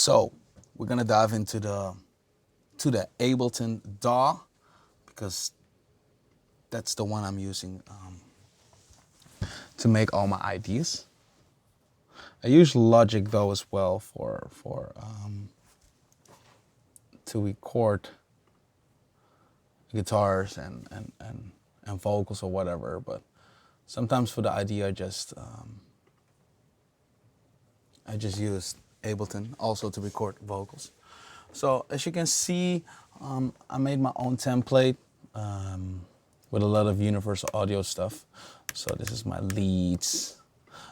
So we're gonna dive into the Ableton DAW because that's the one I'm using to make all my ideas. I use Logic though as well for to record guitars and vocals or whatever. But sometimes for the idea, I just use Ableton also to record vocals. So as you can see, I made my own template with a lot of universal audio stuff. So this is my leads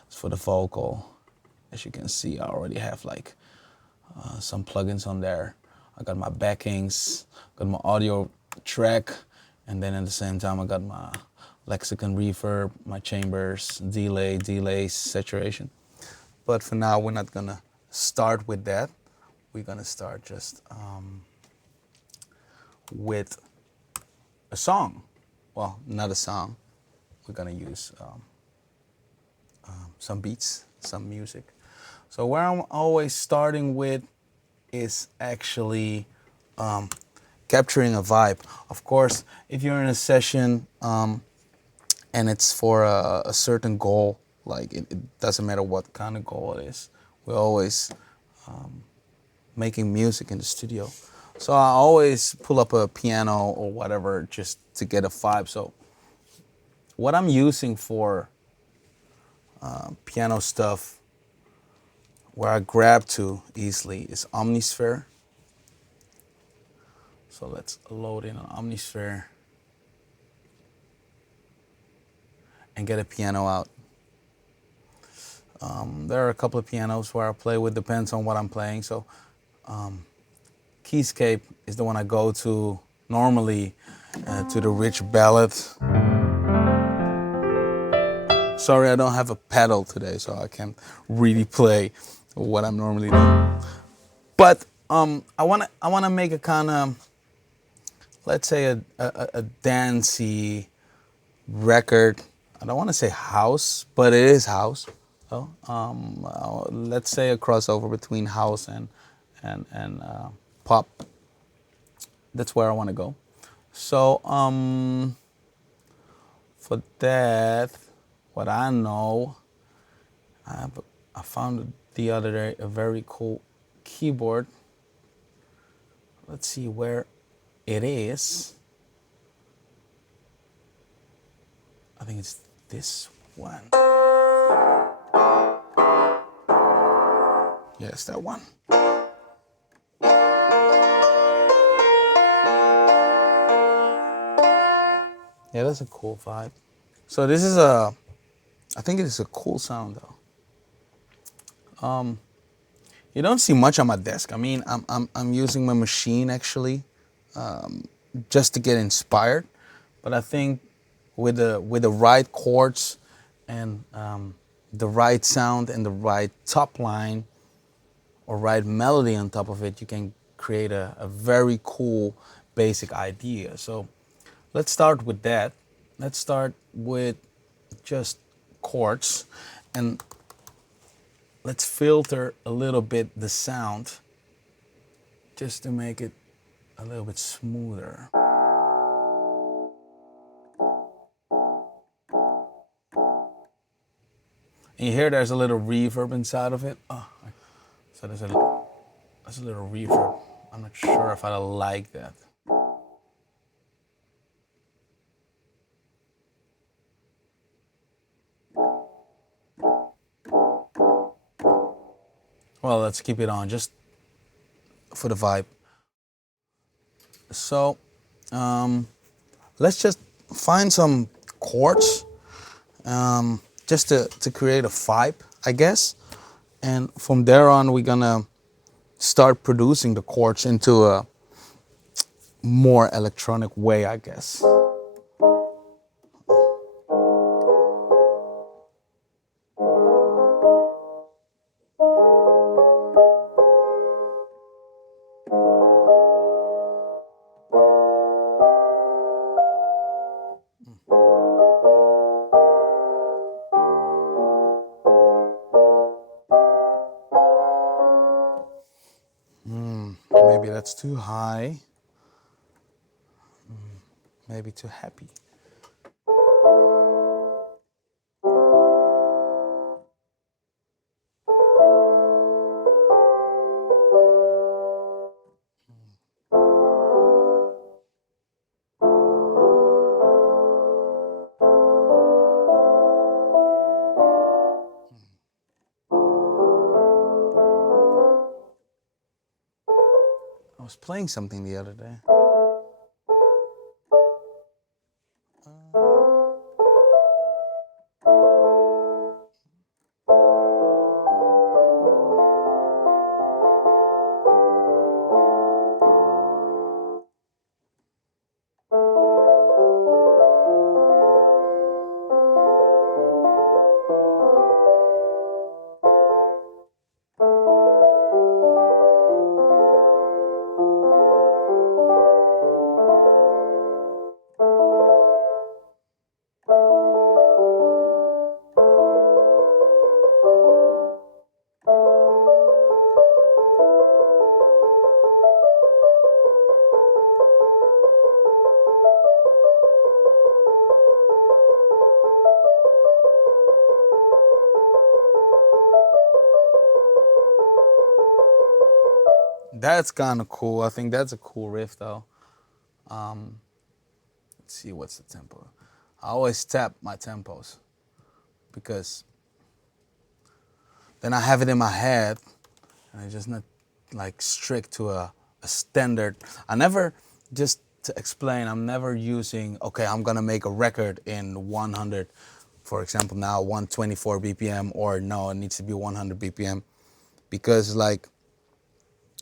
for the vocal. As you can see, I already have like some plugins on there. I got my backings, got my audio track, and then at the same time I got my lexicon reverb, my chambers, delay, saturation. But for now, we're not gonna start with that. We're gonna start just with a song. Well, not a song. We're gonna use some beats, some music. So where I'm always starting with is actually capturing a vibe. Of course, if you're in a session and it's for a certain goal, like it doesn't matter what kind of goal it is, we're always making music in the studio. So I always pull up a piano or whatever just to get a vibe. So what I'm using for piano stuff, where I grab to easily, is Omnisphere. So let's load in an Omnisphere and get a piano out. There are a couple of pianos where I play with, depends on what I'm playing. So Keyscape is the one I go to normally to the rich ballad. Sorry, I don't have a pedal today, so I can't really play what I'm normally doing. But I wanna make a kind of, let's say a dancey record. I don't want to say house, but it is house. So let's say a crossover between house and pop. That's where I want to go. So for that, what I know, I found the other day a very cool keyboard. Let's see where it is. I think it's this one. Yes, that one. Yeah, that's a cool vibe. So this is I think it is a cool sound though. You don't see much on my desk. I mean, I'm using my machine actually, just to get inspired. But I think with the right chords and the right sound and the right top line or right melody on top of it, you can create a very cool basic idea. So let's start with that. Let's start with just chords and let's filter a little bit the sound just to make it a little bit smoother. And you hear there's a little reverb inside of it. Oh, so there's a little reverb. I'm not sure if I like that. Well, let's keep it on just for the vibe. So let's just find some chords just to create a vibe, I guess. And from there on, we're gonna start producing the chords into a more electronic way, I guess. Maybe that's too high. Maybe too happy. I was playing something the other day. That's kind of cool. I think that's a cool riff, though. Let's see, what's the tempo? I always tap my tempos because then I have it in my head and I just not like strict to a standard. I never, just to explain, I'm never using, okay, I'm gonna make a record in 100, for example, now 124 BPM, or no, it needs to be 100 BPM, because like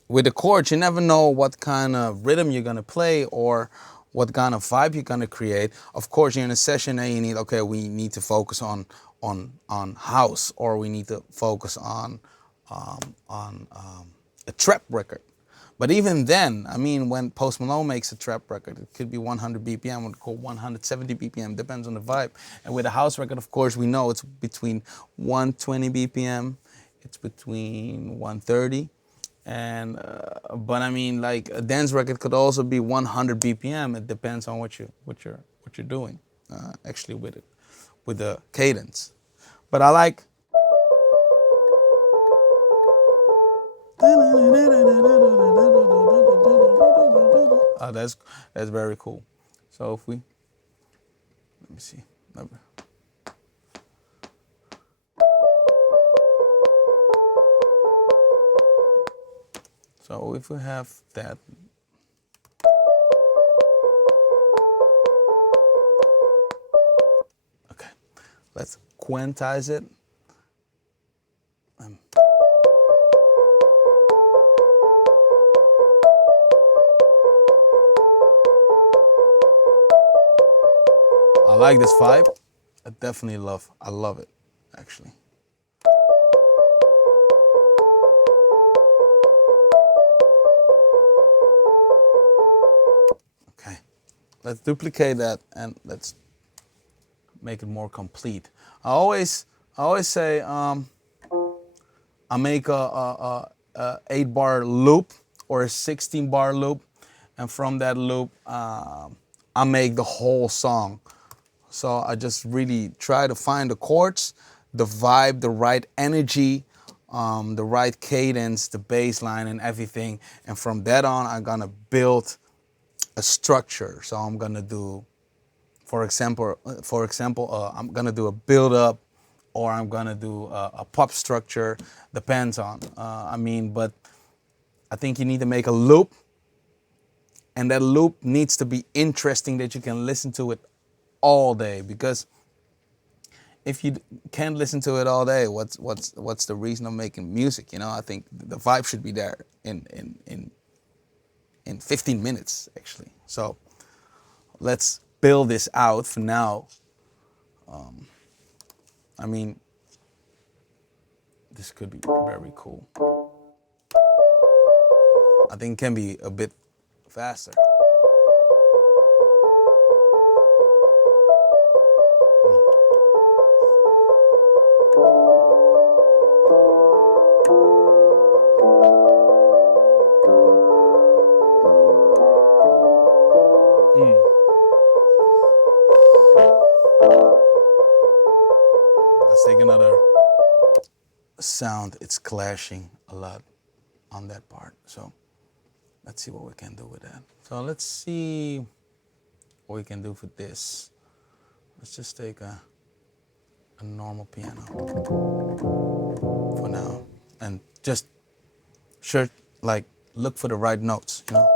with the chords, you never know what kind of rhythm you're gonna play or what kind of vibe you're gonna create. Of course, you're in a session and you need, okay, we need to focus on house, or we need to focus on a trap record. But even then, I mean, when Post Malone makes a trap record, it could be 100 BPM, or 170 BPM, depends on the vibe. And with a house record, of course, we know it's between 120 BPM, it's between 130. And but I mean, like a dance record could also be 100 BPM. It depends on what you're doing, actually, with it, with the cadence. But I like. That's very cool. So if we, let me see. So if we have that. Okay, let's quantize it. I like this vibe. I love it, actually. Okay, let's duplicate that and let's make it more complete. I always say I make a 8-bar loop or a 16-bar loop, and from that loop I make the whole song. So I just really try to find the chords, the vibe, the right energy, the right cadence, the bass line, and everything. And from that on, I'm gonna build a structure. So I'm gonna do, for example, I'm gonna do a build up, or I'm gonna do a pop structure. Depends on. But I think you need to make a loop, and that loop needs to be interesting, that you can listen to it all day. Because if you can't listen to it all day, what's the reason of making music? You know, I think the vibe should be there in 15 minutes, actually. So let's build this out for now. This could be very cool. I think it can be a bit faster. sound, it's clashing a lot on that part. So let's see what we can do with that. So let's see what we can do for this. Let's just take a normal piano for now, and just like look for the right notes, you know.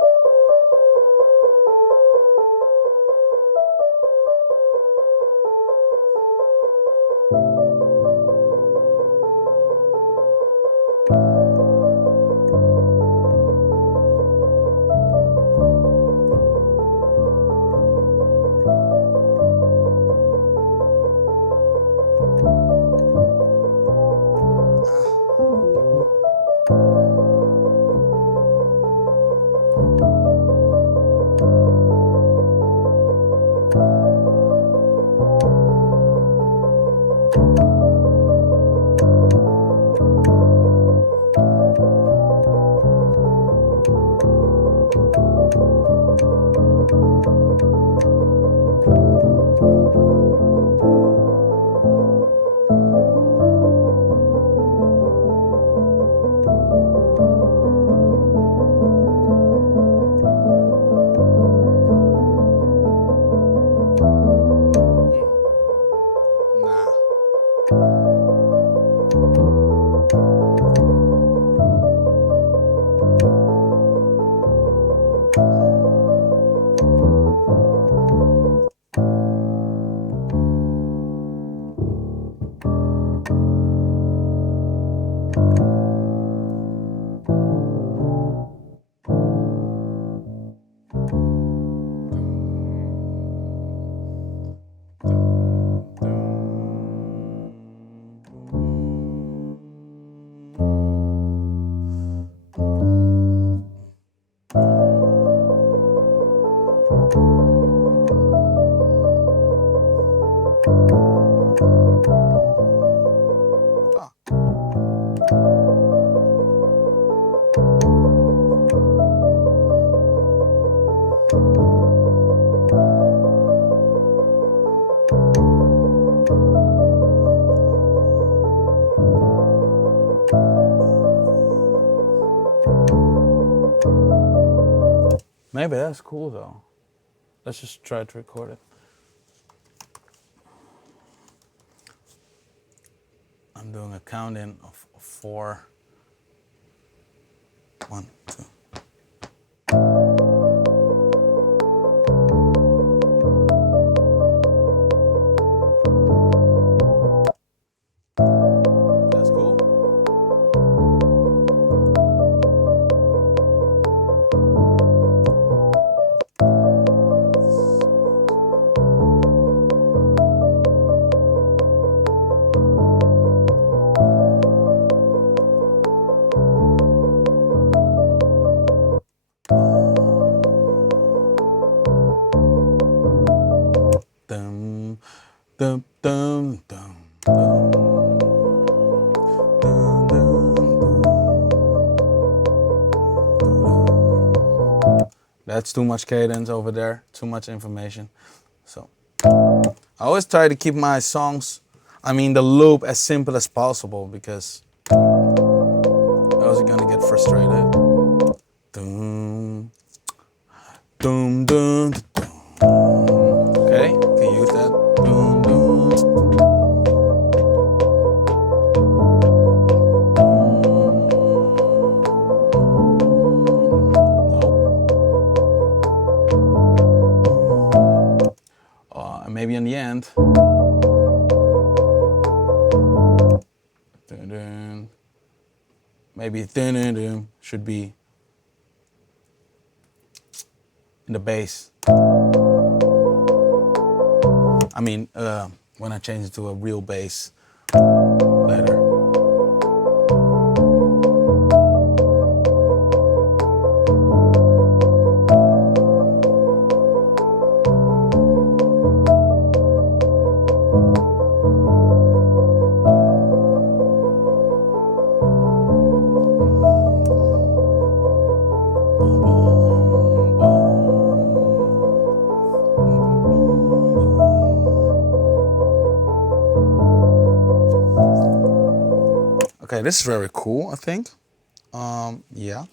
Maybe that's cool though. Let's just try to record it. I'm doing a count-in of 4. 1, 2. That's cool. Dum, dum, dum, dum, dum. Dum, dum, dum. That's too much cadence over there, too much information. So I always try to keep my songs, the loop, as simple as possible, because else you're gonna get frustrated. Dum, dum, dum, dum. Okay, can you use that? Dum, dum. Maybe in the end. Maybe should be in the bass. When I change it to a real bass later. Okay, Okay, this is very cool, I think. Yeah.